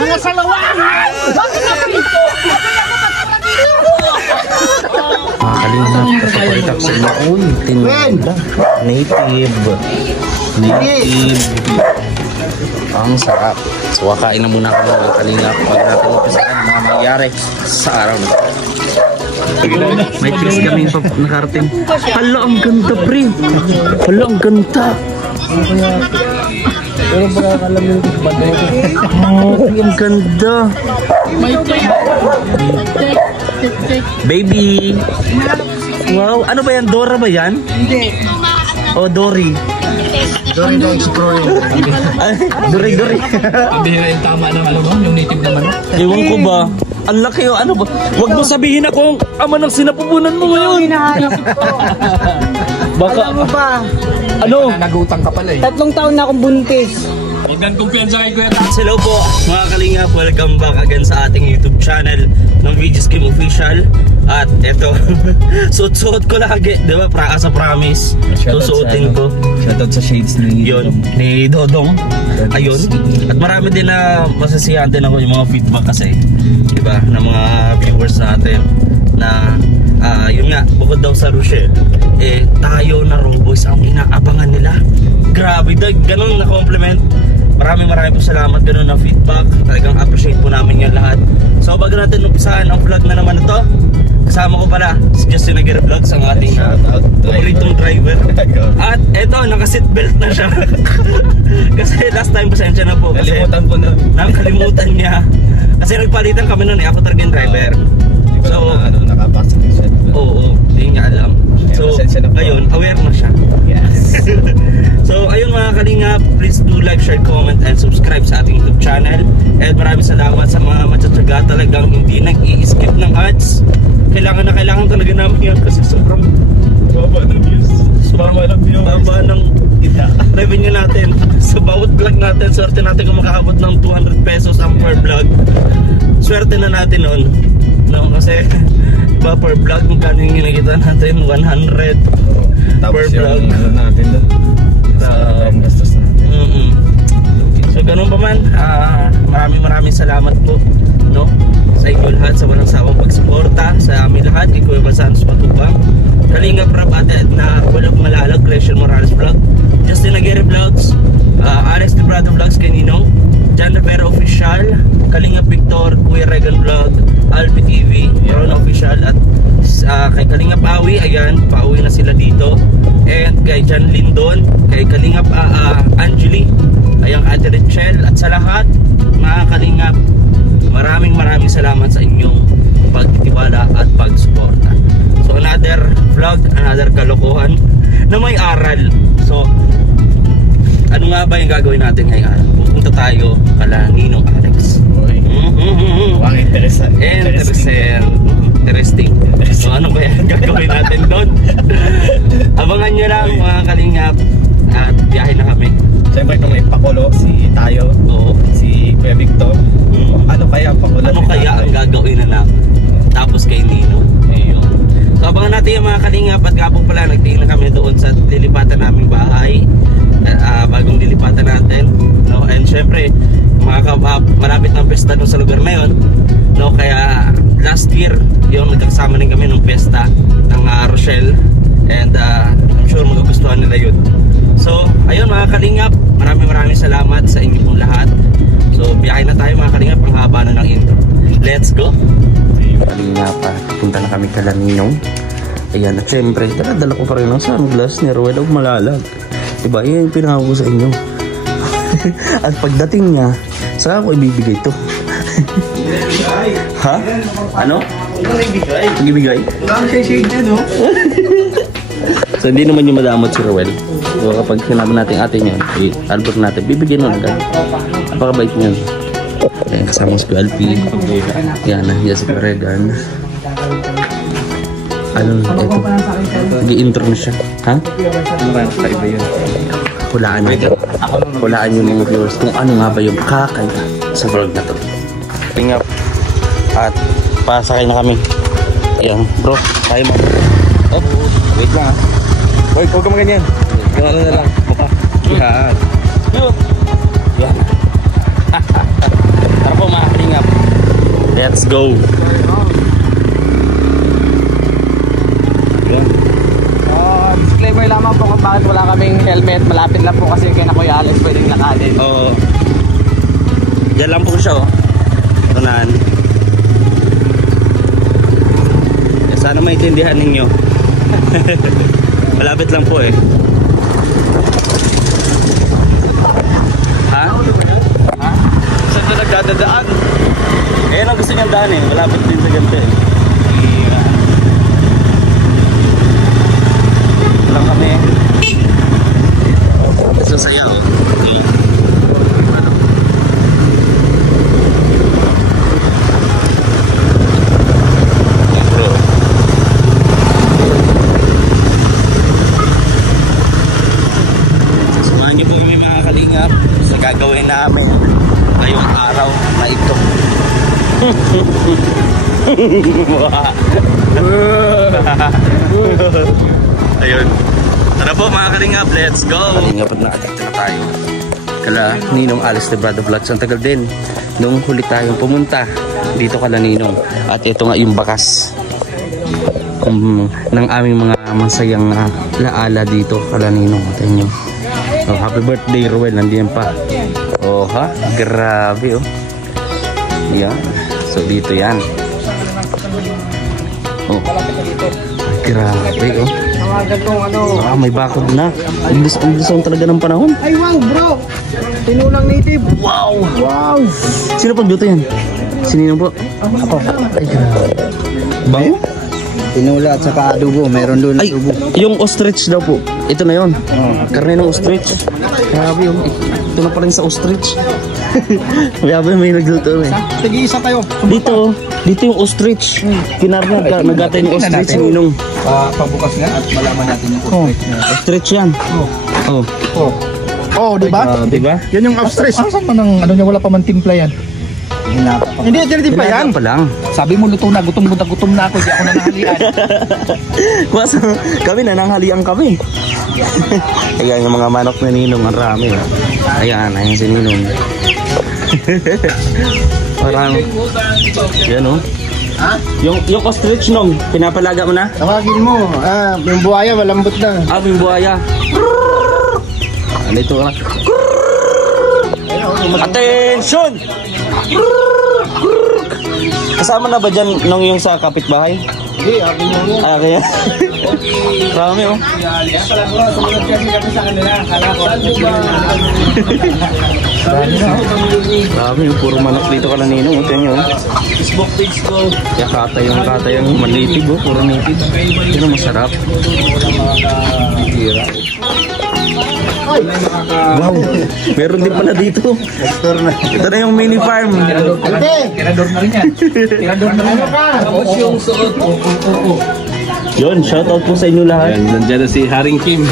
Mga salawaan! Bakit na dito? Kalingap, kasapay taxi na. Uy, tinunda. Native. Ang sarap. So, kakain na muna ako mga kalingap. Pag natin umpisahan mga mangyayari sa araw na. May kiss kami pa nakarating. Hala, ang ganda, pre. Hala, ang ganda. Pero baka alam yung ang ganda. Baby. Wow, ano ba yan? Dora ba yan? Hindi. Oh, Dory. Dory na exploring. Dory. Hindi na yung tama ng ano mo, yung native naman. Ewan ko ba? Ang laki o ano ba? Huwag mo sabihin ako ama ng sinapupunan mo ngayon. Baka Alam mo ba? ano? Nag-utang ka pala eh. 3 taon na akong buntis. Huwag kang kumpiyansa kay Kuya. Hello po mga kalingap, welcome back again sa ating YouTube channel ng Videos Game Official. At eto, suot-suot ko lagi, di ba? Sa promise, susuotin ko. Shoutout sa shades ni Dodong. Ayun. At marami din na masasiyahan din ako yung mga feedback kasi, di ba, ng mga viewers natin na yun nga, bukod daw sa Rochelle, tayo na Raw Boys ang inaabangan nila. Grabe, ganun na compliment. Maraming po salamat, ganun na feedback. Talagang appreciate po namin yan lahat. So bago natin umpisahan ang vlog na naman ito, kasama ko pala si Justin Aguirre Vlogs, ang ating paboritong driver. At eto, naka-seatbelt na siya. Kasi last time pasensya na po. Kalimutan po na. Nakalimutan niya. Kasi nagpalitan kami noon ako talaga yung driver. So, nakapasok yung set. oo, hindi niya alam. So, ngayon, aware na siya. Yes. So, ayun mga kalingap, please do like, share, comment, and subscribe sa ating YouTube channel. And maraming salamat sa mga matsatsaga talagang hindi nag-i-skip ng ads. Kailangan talaga namin yan kasi sobrang baba ng views. Baba ng revenue natin. Sa bawat vlog natin, swerte natin kung makaabot ng 200 pesos ang per vlog. Swerte na natin nun. No, kasi iba per vlog, magkano yung ginagita natin? 100 per vlog. Natin doon. Sa gastos natin. So ganun pa man, maraming salamat po, no, sa inyo lahat, sa walang sawang pagsuporta sa amin lahat, kay Kuya Santos Matubang, Kalingap Rap Ate na Walang Malalag, Christian Morales Vlog, Justin Aguirre Vlogs, Alex Librado Vlogs, kay Ninong, John Rivera Official, Kalingap Victor, Kuya Regan Vlog, Alpi TV, Ron Official, at kay Kalingap Awi, ayan, pauwi na sila dito, and kay John Lindon, kay Kalingap Angeli, ayang Ate Richelle, at sa lahat mga Kalingap, maraming salamat sa inyong pagtitiwala at pagsuporta. So another vlog, another kalokohan na may aral. So ano nga ba yung gagawin natin ngayon? Pupunta tayo kala Ninong Alex. Ang Interesting. So ano ba yan gagawin natin doon? Abangan nyo lang mga Kalingap. At biyahe na kami. Siyempre kung may pakulo, si Tayo, si Kuya Victor, ano kaya pakulo? Ano kaya ang gagawin na namin? Tapos kay Nino. Ayun. So abangan natin yung mga Kalingap. At kapag pala nagtingin na kami doon sa lilipatan naming bahay, bagong lilipatan natin, no? And syempre malapit ng pesta doon sa lugar na yun, no? Kaya last year yung nagkasama din kami ng pesta ng Rochelle, and I'm sure magugustuhan nila yun. So ayun mga Kalingap, maraming salamat sa inyo pong lahat. So biyahe na tayo mga Kalingap, ang haba na ng intro. Let's go. Kalingap, pupunta na kami kala Ninong. Ayan, at syempre dala ko pa rin ng sunglass ni Ruel of Malalag. Diba, yan yung pinangako ko sa inyo. At pagdating niya, saan ako ibibigay ito? Ha? Ano? Ibibigay? Wala akong shade na, no? So hindi naman yung madamot si Ruel. So kapag sinabi natin atin yun, albert natin, bibigyan mo agad. Napakabait niyan. Ayan, kasama si Alpi. Yan, nandiyan si Regan. Ano, ito. Nag-i-intro na siya. Ha? Ano kaya kakaiba yun? Hulaan natin. Hulaan yung mga viewers kung ano nga ba yung kakaiba sa vlog na to. Tingap. At pasakay na kami. Ayan, bro. Tayo mo. Oh, wait lang ha. Wait, huwag ka maganyan. Gano'n na lang. Mapa. Yan. Yan. Tara po mga kalingap. Let's go. Yun. Disclaimer lamang po kung bakit wala kaming helmet. Malapit lang po kasi kay na Kuya Alex pwedeng lakadin. Oo. Diyan lang po siya oh. Tunan. Sana maintindihan ninyo. Malapit lang po eh. Ha? Ha? Saan na nagdadaan? Eh, ang gusto niyang daan eh. Malapit din sa ganito eh. Lang kami. Gusto saya oh. Okay. Gagawin namin ngayong araw na ito. Ayun. Tara po mga kalingap, let's go! Kalingap at nakakita na tayo. Kala Ninong Alex Librado Vlogs. Ang tagal din nung huli tayong pumunta dito kala Ninong. At ito nga yung bakas ng aming mga masayang laala dito kala Ninong. Tingnan nyo. Oh, happy birthday Ruel, nandiyan pa. Oh ha, grabe oh. Yan. So dito yan. Oh. Grabe oh. May bakod na. Ang bilis talaga ng panahon. Ay wow bro! Tinulang native. Wow! Wow! Sino pang dito yan? Sinino po? Ako. Ay grabe. Bango? Tinula at saka adobo, meron doon ay, adobo. Yung ostrich daw po. Ito na yun. Karne ng ostrich. Grabe yung ito na pa rin sa ostrich. Grabe may nagluto eh. Tig-isa tayo. Dito yung ostrich. Kinarga, nagatay yung ostrich ng Ninong. Pabukas nga at malaman natin yung ostrich na. Ostrich yan. Oh, di ba? Diba? Yan yung ostrich. Saan man ang ano niya, wala pa man timpla yan? Hindi, tinitimpla yan. Pa lang. Sabi mo luto na, gutom na ako, di ako nanahalian. Kami nananghalian kami. Ayan yung mga manok na Ninong, ang rami. Ayan si Ninong. Parang, yan o. Yung ostrich nung, pinapalaga mo na? Tawagin mo. Yung buhaya, malambot na. Yung buhaya. Ano ito ka? Attention! Kasama na ba dyan nung yung sa kapitbahay? Hindi, akin mo yan. Kaya? Marami oh. Sumunod kasi kami sa kanila. Kala ko. Marami yung puro manok dito ka na Ninong. Ito nyo. Facebook page ko. Kaya yung manlitig oh. Puro native. Ito masarap. Wow. Meron din pala dito. Ito na yung mini farm. Tirador na rin yan. Tirador na rin yan. Tapos yung suot. Yun, shoutout po sa inyo lahat. Nandiyan na si Haring Kim.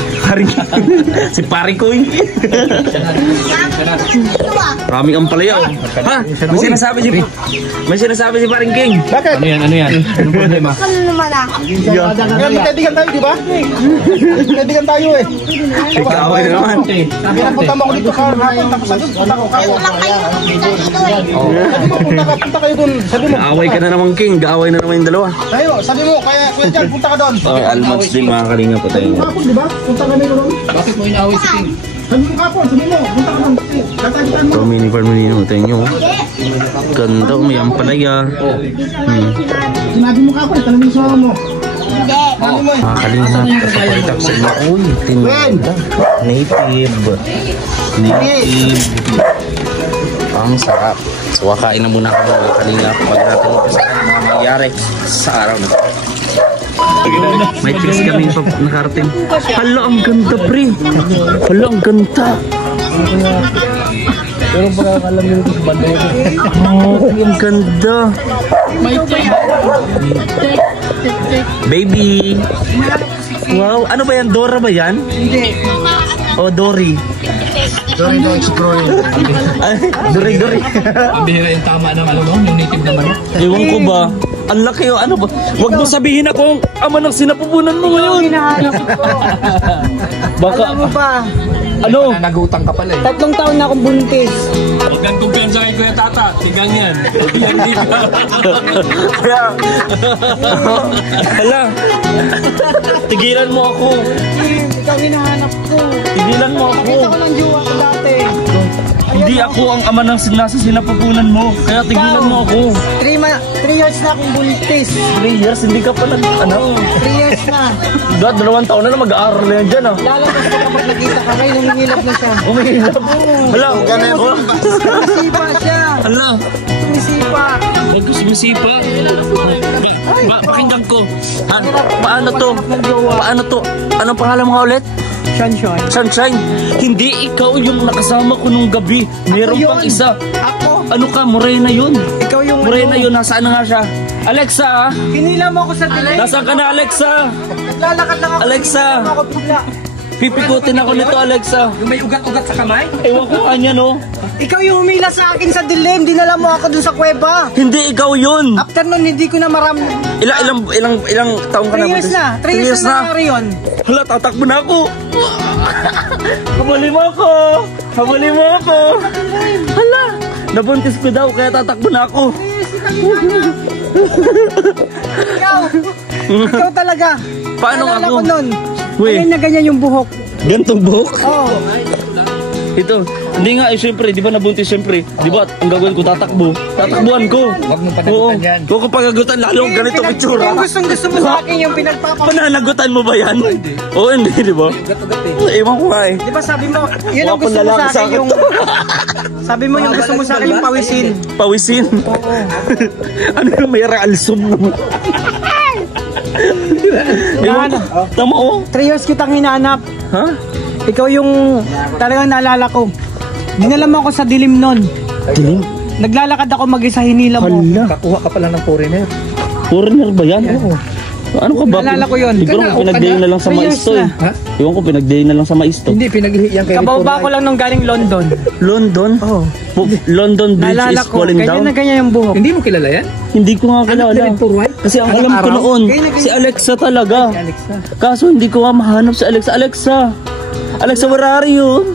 Si Parikoy. Maraming ang palayaw. Ha? May sinasabi si Paring King. Bakit? Ano yan? Anong problema? Ano naman ah? Kaibigan tayo, di ba? Kaibigan tayo eh. Kaaway na naman. Pinapunta mo ako dito ka. Punta ko sa doon. Punta ko kayo. Lang kayo pumunta dito eh. Sabi mo, punta kayo doon. Sabi mo. Kaaway ka na naman King. Kaaway na naman yung dalawa. Tayo, sabi mo, kaya Kuya Jan, punta ka doon. Okay, almonds din mga kalinga po tayo. Kapon, di ba? Punta kami doon. Bakit mo inaaway si King? Sabi mo kapon, sabi mo, punta ka doon. Tatagitan mo. Ito mini farm nino. Tayo nyo. Ganda, may ampalaya. Sinabi mo kapon, tanongin sa mo. Hindi. Sabi mo eh. Mga kalinga. Kapalitak sa inyo. Uy, tinaganda. Native. Ang sarap. So, kakain na muna ako mga kalinga. Pag natin ito sa mga mangyayari sa araw na ito. May tricks kami pa nakarating. Hala, ang ganda pre. Hala, ang ganda. Pero pagkakalam nyo ito sa banda ito. Oh, ang ganda. Baby. Wow, ano ba yan? Dora ba yan? Hindi. O, Dory. Dory the Explorer. Dory. Bihira yung tama ng ano, yung native na manok. Ewan ko ba? Ang laki o ano ba? Huwag mo sabihin ako ang ama ng sinapupunan mo ngayon. Baka, Alam mo ba, ano? Nagutang ka pala eh. 3 taon na akong buntis. Huwag kang kumpiyansa kay Kuya Tata. Tigang yan. Hindi ka. Kaya, hala, tigilan mo ako. Ikaw hinahanap ko. Tigilan mo ako. Nakita ko ng jowa ko dati. Hindi ako ang ama ng nasa sinapupunan mo. Kaya tigilan mo ako. 3 years na akong buntis. 3 years, hindi ka pa anak. 3 years na. Dad, 2 taon na mag-aaral na yan dyan ah. Lalabas ka kapag nakita ka. Ngayon humihilap na siya. Umihilap. Hala, Sumisipa siya. hala. Sumisipa. Sumisipa. Pakinggan ko. Paano to? Paano to? Anong pangalan mo ulit? Sunshine. Sunshine. Hindi ikaw yung nakasama ko nung gabi. Meron pang isa. Ako. Ano ka? Morena yun. Ikaw yung Morena yun. Nasaan na nga siya? Alexa ah. Hinila mo ako sa dilim. Nasaan ka na Alexa? Lalakad lang ako. Alexa. Ako bigla. Pipikutin ako nito Alexa. Yung may ugat-ugat sa kamay? Ewan ko kanya no. Ikaw yung humila sa akin sa dilim. Dinala mo ako dun sa kuweba. Hindi ikaw yun. After nun, hindi ko na Ilang taong ka 3 na? years na. 3 years na nangyari yun. Hala, tatakbo na ako. Habulin mo ako. Habulin mo ako. Hala, nabuntis ko daw kaya tatakbo na ako. Ikaw talaga. Paano Naalala ako? ko nun. Uy. Ngayon na ganyan yung buhok. Gantong buhok? Oo. Ito, hindi nga syempre, di ba nabuntis syempre? Di ba, ang gagawin ko, tatakbo. Tatakbuhan ko. Huwag mong panagutan yan. Huwag ko pagagutan, lalo ganito picture. Yung gusto mo sa akin yung pinagpapapalala. Pananagutan mo ba yan? Oo, hindi, di ba? Ewan ko nga eh. Di ba sabi mo, yun ang Wapang gusto mo lalaki sa sa akin akin. yung... Sabi mo yung gusto mo sa akin yung pawisin. Pawisin? Oo. Ano yung may raalsum naman? Ewan ko. Tama oh. 3 years kitang hinahanap. Ha? Ikaw yung talagang naalala ko. Dinala mo ako sa dilim nun. Dilim? Naglalakad ako mag-isa, hinila mo. Hala. Kakuha ka pala ng foreigner. Foreigner ba yan? Oo. Ano ka ba? Naalala ko yun. Siguro pinag-day na lang sa 3 years maisto eh. Ha? Ewan ko, pinag-day na lang sa maisto. Hindi, pinag-ihiyan kay Kababa ko lang nung galing London. London? Oo. London Bridge Naalala is ko, falling ganyan down? na ganyan yung buhok. Hindi mo kilala yan? Hindi ko nga kilala. Anak for white? Kasi ang Anong alam ko araw? noon, Ganyan na ganyan. si Alexa talaga. Alexa. Kaso hindi ko nga mahanap si Alexa. Alexa! Alexa, where are you?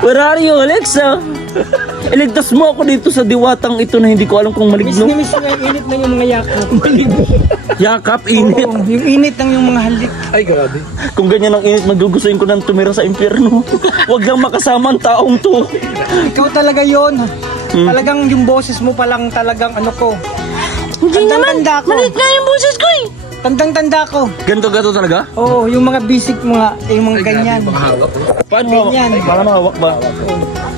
Where are you, Alexa? Iligtas mo ako dito sa diwatang ito na hindi ko alam kung Miss maligno. na miss na yung init na yung mga yakap. Yakap, init. Oo, yung init ng yung mga halik. Ay, grabe. Kung ganyan ang init, magugustuhin ko nang tumira sa impyerno. Huwag lang makasama ang taong to. Ikaw talaga yon. Talagang yung boses mo palang talagang ano ko. Hindi naman, Tandang-tanda ko. maliit nga yung boses ko eh. Tandang-tanda ko. Ganto talaga? Oo, yung mga basic mga, yung mga ganyan. Paano? Ganyan. Baka mahawak ba?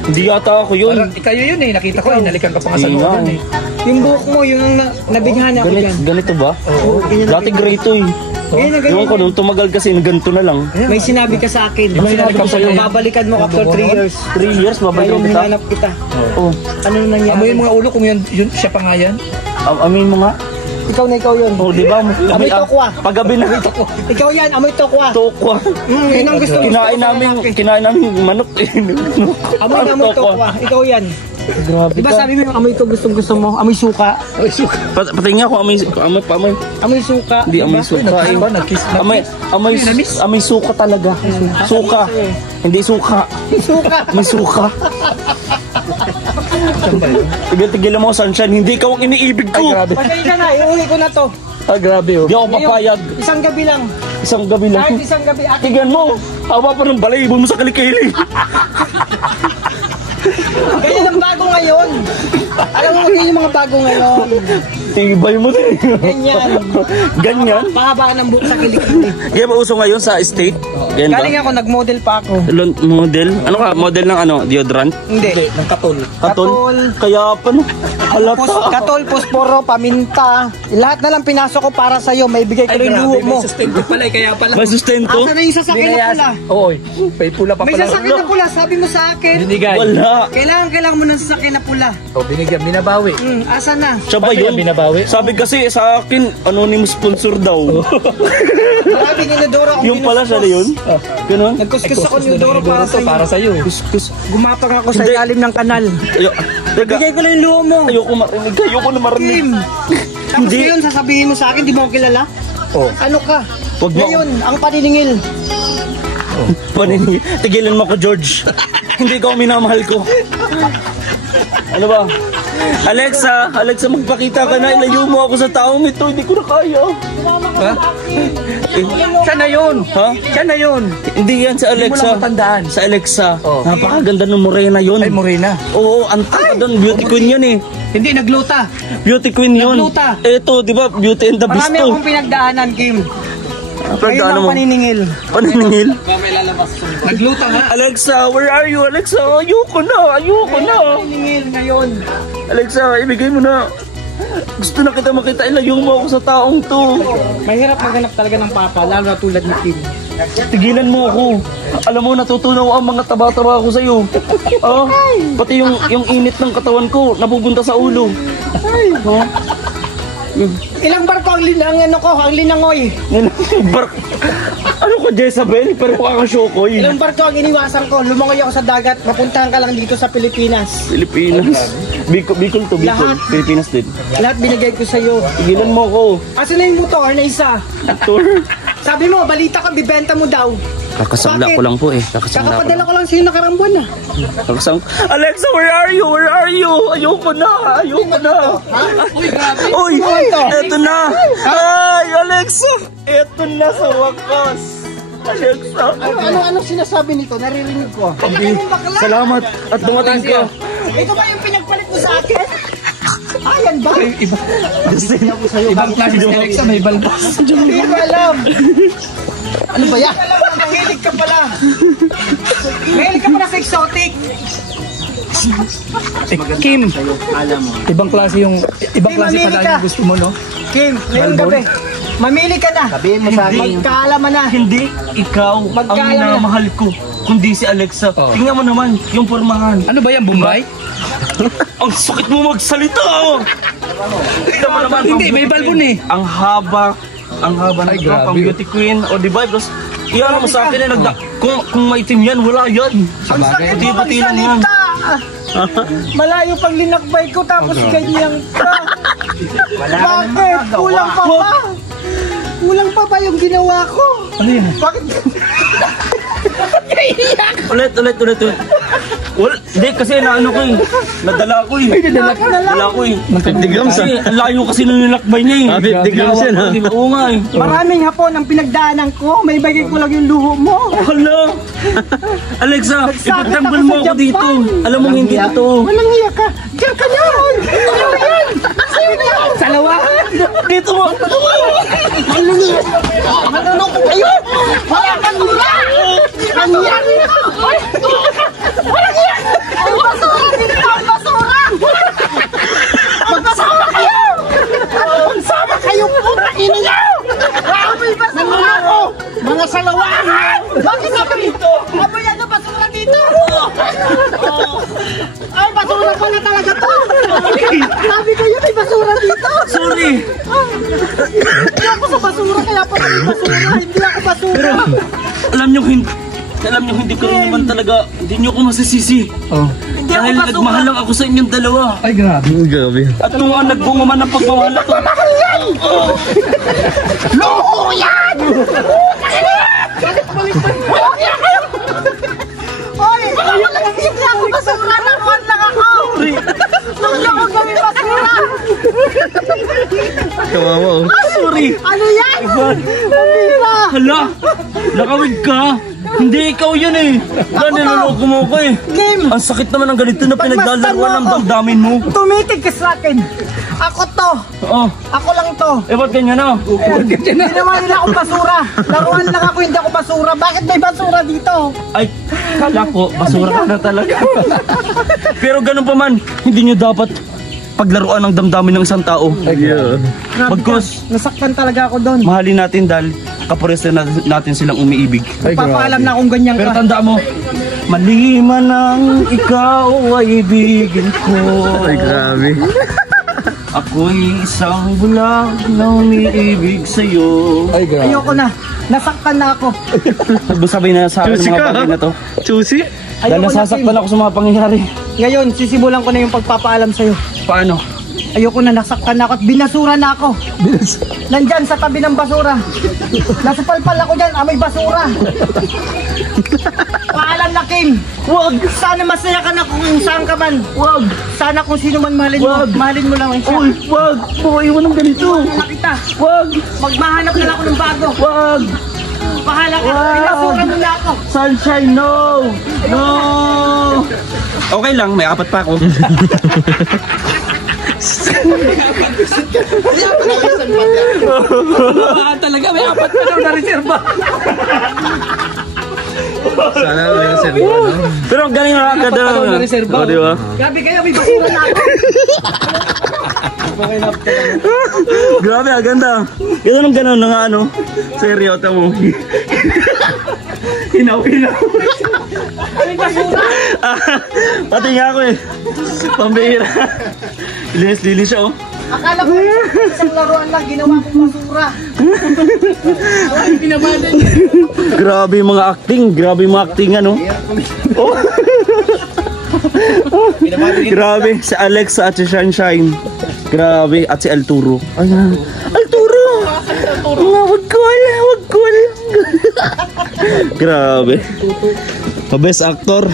Hindi yata ako yun. Parang kayo yun eh, nakita ko, inalikan ka pa nga sa Hindi nga noon eh. eh. Yung buhok mo, yung nabighan ako dyan. Ganito ba? Oo, ganyan. Dati grade 2 eh. Ganyan na Ewan ko ganyan. nung tumagal kasi ganito na lang. May sinabi ka sa akin. May sinabi ka sa'yo. Babalikan mo after 3 years. 3 years, Kaya babalik yung kita. hinanap kita. Oh, Ano nangyari? Amoy yung mga ulo kung yun siya pa nga yan. amin mo nga. Ikaw na ikaw yun. Oh, di ba? Amoy tokwa. Paggabi na. Ikaw yan, amoy tokwa. Tokwa. Yun ang gusto Kinain namin manok eh. Amoy na amoy tokwa. Ikaw yan. Grabe Diba ka. sabi mo yung amoy ko gusto mo? Amoy suka. Patingin ako amoy pamoy. Amoy suka. Hindi amoy suka eh. Nag-kiss na. Amoy suka talaga. Suka. Hindi suka. Suka. May suka. Tigil-tigil mo sunshine. Hindi ikaw ang iniibig ko. Pasensya na, iuwi ko na to. Grabe oh. Di ako papayag. Isang gabi lang. Isang gabi lang. Kahit isang gabi. Tignan mo. Haba pa ng balayibo mo sa kilikili. Ganyan ang bago ngayon. Alam mo, ganyan yung mga bago ngayon. Tibay mo din. Ganyan. Ganyan? Pahaba ka ng buhok sa kilikili. Kaya ba uso ngayon sa estate? Ganyan ba? Galing ako, nag-model pa ako. Model? Ano ka? Model ng ano? Deodorant? Hindi. Ng katol. Katol? Katol. Kaya pa no? Halata. Katol, posporo, paminta. Lahat na lang pinasok ko para sa'yo. May bigay ko rin luho mo. May sustento pala eh, kaya pala. May sustento? Asa na yung sasakyan na pula? Oo, may pula pa May pala. sasakyan na pula, sabi mo sa akin. Binigay. Wala. Kailangan mo ng sasakyan na pula. O, binigyan, binabawi. Asa na? Siya ba Paano yun? yan binabawi? Sabi kasi sa akin, anonymous sponsor daw. Maraming inodoro akong Yung pala siya na yun? Ganon? Nagkuskus ako ng inodoro para sa'yo. Kuskus. Gumapang ako sa Hindi. ilalim ng kanal. Teka, Bigay ko lang yung luho mo. ayoko marinig. Ayoko na marinig. Kim. Tapos Hindi. ngayon sasabihin mo sa akin, di mo ako kilala? Oh. Ano ka? Wag mo. Ngayon, ang paniningil. Paniningil. Tigilan mo ko, George. Hindi ko minamahal ko. Ano ba? Alexa, magpakita ka na. Ilayo mo ako sa taong ito. Hindi ko na kaya. Ha? Siya na yun. Ha? Siya na yun. Hindi yan sa Alexa. Hindi mo lang matandaan. Sa Alexa. Oh. Napakaganda ng morena yun. Ay, Morena. Oo, antay doon. Beauty queen yun eh. Hindi, nagluta. Beauty queen yun. Nagluta. Ito, di ba? Beauty and the Beast Marami to. akong pinagdaanan, Kim. Ngayon Pagdaanan ang mo. paniningil. Paniningil? Nagluta nga. Alexa, where are you? Alexa, ayoko na. Paniningil ngayon. Alexa, ibigay mo na. Gusto na kita makita. Ilayo mo ako sa taong to. Mahirap maghanap talaga ng papa, lalo na tulad ni Kim. Tigilan mo ako. Alam mo, natutunaw ang mga taba-taba ko sa'yo. Ah, pati yung init ng katawan ko, napupunta sa ulo. Ha? Ilang barko ang linangoy. Ano ka, Jezabel? Pero ka Shokoy. Ilang barko ang iniwasan ko. Lumangoy ako sa dagat, mapuntahan ka lang dito sa Pilipinas. Pilipinas. Bicol to, Bicol. Lahat. Pilipinas din. Lahat binigay ko sa'yo. Tigilan mo ako. Asa na yung motor na isa? Actor. Sabi mo, balita ka, bibenta mo daw. Kakasangla Bakit? ko lang po eh. Kakasangla ko Kakapadala lang. ko lang sa'yo nakarang buwan na. Alexa, where are you? Where are you? Ayoko na. Uy, grabe. Uy, eto na. Ay, Alexa. Eto na sa wakas. Alexa. Ano sinasabi nito? Naririnig ko. Salamat at dumating ka. Ito ba yung pinagpalit mo sa akin? Ayan ba? Ibang klase si Alexa, may balbas. Hindi ko alam. Ano ba yan? Mahilig ka pala. Mahilig ka pala sa exotic. Kim, ibang klase pala yung gusto mo, no? Kim, ngayong gabi. Mamili ka na. Sabihin mo sa akin. Magkaalaman na. Hindi ikaw ang Magkaalam na. minamahal ko, kundi si Alexa. Oh. Tingnan mo naman yung pormahan. Ano ba yan, Bombay? Ang sakit mo magsalita. Oh. Tingnan mo naman. Hindi, may balbon eh. Ang haba ng Ay, ito, pang grabe. beauty queen. O diba? Tapos, iyan mo sa akin na kung maitim yan, wala yan. Ang sakit mo Puti-puti lang yan. magsalita. Malayo pang linakbay ko tapos ganyan ka. Bakit? Kulang pa ba? Kulang pa ba yung ginawa ko? Ano yan? Bakit? Ulit. Well, hindi kasi naano ko eh. Nadala ko eh. Nadala ko eh. Kasi ang layo kasi ng nilakbay niya eh. 50 grams yan, ha? Oo nga eh. Maraming hapon ang pinagdaanan ko. May bagay ko lang yung luho mo. Hala! Alexa, Nagsakit ipagtanggol ako mo sa ako dito. Japan. Alam mo hindi totoo. Walang hiya ka. Diyan ka na. Sa'yo yan. Sa'yo yan. Salawahan. Dito mo. Manunok ko kayo. Wala kang hiya. Ang yari ka. Walang hiya. Ang basura dito. Ang basura. Magsama kayo. Magsama kayo. Putang ina niyo. Amoy basura ko. Mga salawahan. Bakit ako dito? Amoy ano basura dito? Ay, basura pala talaga to. Sabi ko yun, may basura dito. Sorry. Hindi ako sa basura, kaya pala may basura. Hindi ako basura. Alam niyo hindi ko rin naman talaga, hindi niyo ko masisisi. Oh. Hindi ako Dahil basura. nagmahal lang ako sa inyong dalawa. Ay, grabe. At kung ang nagbunga man ng pagmamahal ako. Mahal yan! Loko yan! Huwag yan kayo! Hoy! Hindi ako basura! Nakuhan lang ako! Hindi ako gawin basura! Sorry. Ano yan? Pambira! Hala, nakawig ka. Hindi ikaw yan eh. Wala, niloloko mo ko eh. Kim! Ang sakit naman ng ganito na pinaglalaruan ng damdamin mo. Tumitig ka sa akin! Ako to! Oh, Ako lang to! eh ba't ganyan na? Hindi naman nila akong basura! Laruan lang ako, hindi ako basura! Bakit may basura dito? Ay, kala ko, basura ka na talaga. Pero ganun pa man, hindi nyo dapat paglaruan ng damdamin ng isang tao. Grabe Bagkus, ka. Nasaktan talaga ako doon. mahalin natin dahil kapares na natin silang umiibig. Papaalam na akong ganyan Pero ka. tanda mo, maliman ang ikaw ay ibigin ko. Ay, grabe. Ako'y isang bulag na umiibig sa'yo. Ay, grabe. Ayoko na. Nasaktan na ako. Sabi na sa akin ng mga bagay na to. Chusi? Dahil Ayoko na, nasasaktan Kim. ako sa mga pangyayari. Ngayon, sisimulan ko na yung pagpapaalam sa'yo. Paano? Ayoko na, nasaktan na ako at binasura na ako. Nandyan sa tabi ng basura. Nasa palpal ako dyan, may basura. Paalam na, Kim. Wag. Sana masaya ka na kung saan ka man. Wag. Sana kung sino man mahalin mo. Mahalin mo lang siya. Uy, wag. Buhay mo ng ganito. Iwan na kita. Wag. Magmahanap na lang ako ng bago. Wag. Bahala ka. Binasura mo na ako. Sunshine, no. No. Okay lang, may apat pa ako. Talaga, may apat pa daw na reserva. Sana may reserva, no? Pero ang galing na agad na. reserva. O, di ba? Gabi kayo, may basura na ako. Grabe, ganda. Ganda ng gano'n nga ano. Seryo, tamo. Hinaw-hinaw. May basura. Pati nga ako eh. Pambihira. Linis siya oh. Akala ko isang laruan lang, ginawa kong basura. Grabe yung mga acting. Grabe yung mga acting ano. Oh. Grabe. Si Alexa at si Sunshine. Grabe. At si Arturo. Ayan. Arturo! Wag cool. Grabe. Best actor.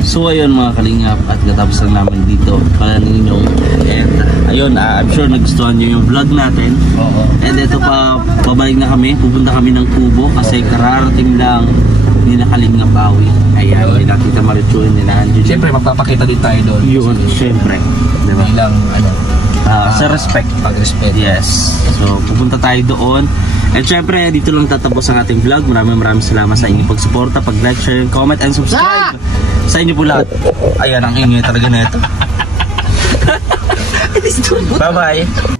So ayun mga kalingap, at katapos lang namin dito Paninyong. And ayun, I'm sure nagustuhan nyo yung vlog natin. And ito pa, pabalik na kami. Pupunta kami ng Kubo kasi kararating lang ni na Kalingap Awi. Ayan, nila Tita Marichu, nila Angie. Siyempre, magpapakita din tayo doon. Yun, siyempre. Diba? Bilang, Sa respect. pag-respect. Yes. So, pupunta tayo doon. And syempre, dito lang tatapos ang ating vlog. Maraming salamat sa inyong pagsuporta, pag-like, share, comment, and subscribe. Sa inyo po lahat. Ayan, ang ingay talaga na ito. Bye-bye.